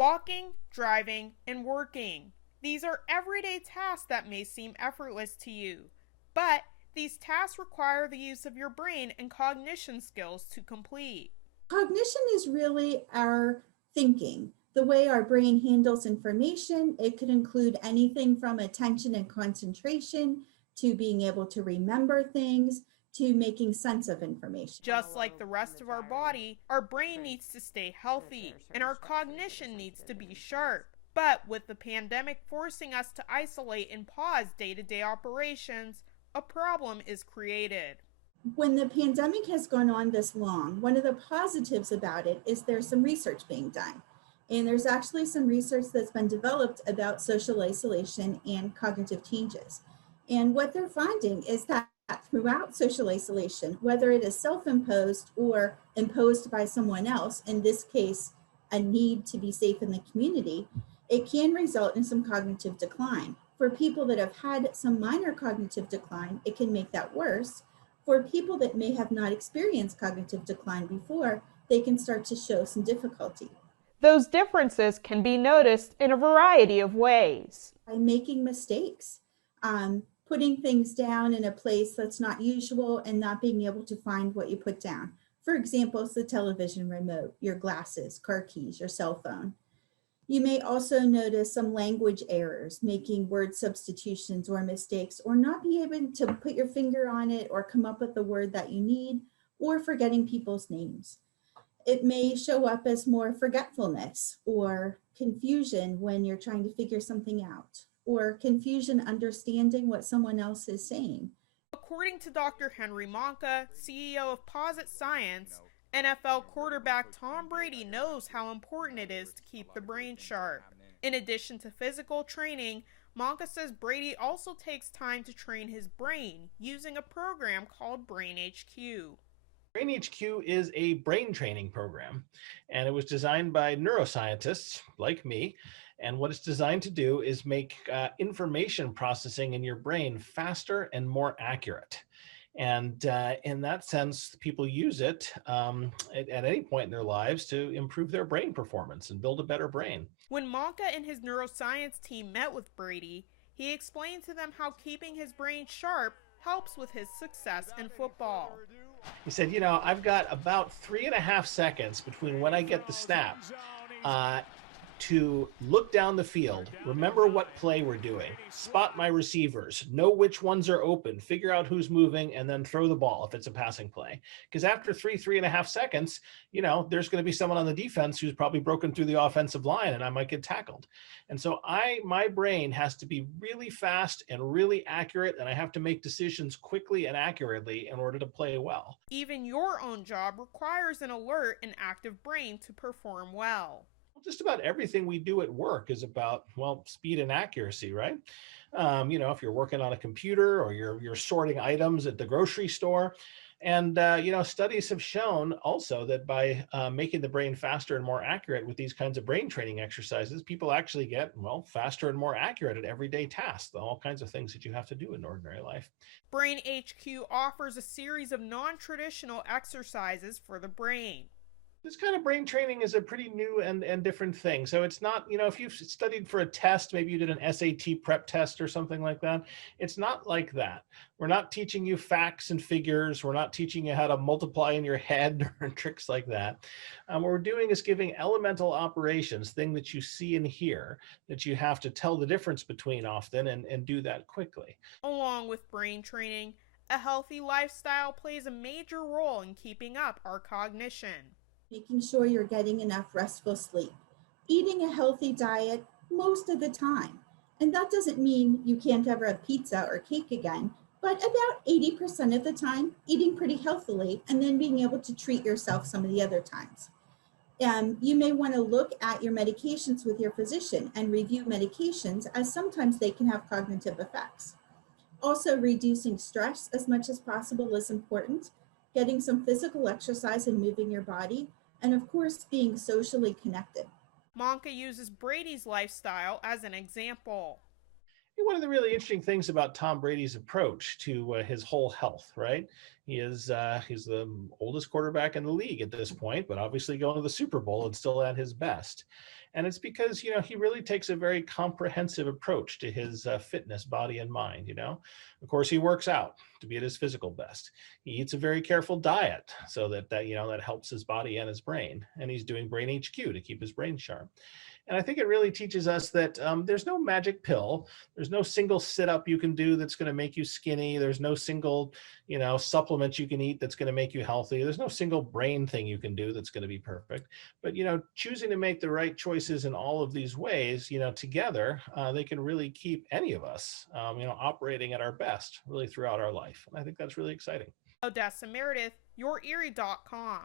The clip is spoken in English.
Walking, driving, and working. These are everyday tasks that may seem effortless to you, but these tasks require the use of your brain and cognition skills to complete. Cognition is really our thinking, the way our brain handles information. It could include anything from attention and concentration to being able to remember things to making sense of information. Just like the rest of our body, our brain needs to stay healthy and our cognition needs to be sharp. But with the pandemic forcing us to isolate and pause day to day operations, a problem is created. When the pandemic has gone on this long, one of the positives about it is there's some research being done. And there's actually some research that's been developed about social isolation and cognitive changes. And what they're finding is that throughout social isolation, whether it is self-imposed or imposed by someone else, in this case, a need to be safe in the community, it can result in some cognitive decline. For people that have had some minor cognitive decline, it can make that worse. For people that may have not experienced cognitive decline before, they can start to show some difficulty. Those differences can be noticed in a variety of ways. By making mistakes, putting things down in a place that's not usual and not being able to find what you put down. For example, it's the television remote, your glasses, car keys, your cell phone. You may also notice some language errors, making word substitutions or mistakes, or not being able to put your finger on it or come up with the word that you need, or forgetting people's names. It may show up as more forgetfulness or confusion when you're trying to figure something out, or confusion understanding what someone else is saying. According to Dr. Henry Monka, CEO of Posit Science, NFL quarterback Tom Brady knows how important it is to keep the brain sharp. In addition to physical training, Monka says Brady also takes time to train his brain using a program called Brain HQ. Brain HQ is a brain training program, and it was designed by neuroscientists like me. And what it's designed to do is make information processing in your brain faster and more accurate. And in that sense, people use it at any point in their lives to improve their brain performance and build a better brain. When Monka and his neuroscience team met with Brady, he explained to them how keeping his brain sharp helps with his success in football. He said, I've got about 3.5 seconds between when I get the snap to look down the field, remember what play we're doing, spot my receivers, know which ones are open, figure out who's moving, and then throw the ball if it's a passing play. Because after 3.5 seconds, there's going to be someone on the defense who's probably broken through the offensive line and I might get tackled. And so my brain has to be really fast and really accurate, and I have to make decisions quickly and accurately in order to play well. Even your own job requires an alert and active brain to perform well. Just about everything we do at work is about, speed and accuracy, right? If you're working on a computer or you're sorting items at the grocery store. And, studies have shown also that by making the brain faster and more accurate with these kinds of brain training exercises, people actually get, faster and more accurate at everyday tasks, all kinds of things that you have to do in ordinary life. Brain HQ offers a series of non-traditional exercises for the brain. This kind of brain training is a pretty new and different thing. So it's not, if you've studied for a test, maybe you did an SAT prep test or something like that. It's not like that. We're not teaching you facts and figures. We're not teaching you how to multiply in your head or tricks like that. What we're doing is giving elemental operations, things that you see and hear, that you have to tell the difference between often and do that quickly. Along with brain training, a healthy lifestyle plays a major role in keeping up our cognition. Making sure you're getting enough restful sleep, eating a healthy diet most of the time. And that doesn't mean you can't ever have pizza or cake again, but about 80% of the time, eating pretty healthily and then being able to treat yourself some of the other times. You may want to look at your medications with your physician and review medications, as sometimes they can have cognitive effects. Also, reducing stress as much as possible is important. Getting some physical exercise and moving your body, and of course, being socially connected. Monka uses Brady's lifestyle as an example. One of the really interesting things about Tom Brady's approach to his whole health, right? He's the oldest quarterback in the league at this point, but obviously going to the Super Bowl and still at his best. And it's because, he really takes a very comprehensive approach to his fitness, body and mind. Of course, he works out to be at his physical best. He eats a very careful diet so that helps his body and his brain. And he's doing Brain HQ to keep his brain sharp. And I think it really teaches us that there's no magic pill. There's no single sit-up you can do that's going to make you skinny. There's no single, supplement you can eat that's going to make you healthy. There's no single brain thing you can do that's going to be perfect. But, choosing to make the right choices in all of these ways, together, they can really keep any of us, operating at our best really throughout our life. And I think that's really exciting. Odessa Meredith, YourErie.com.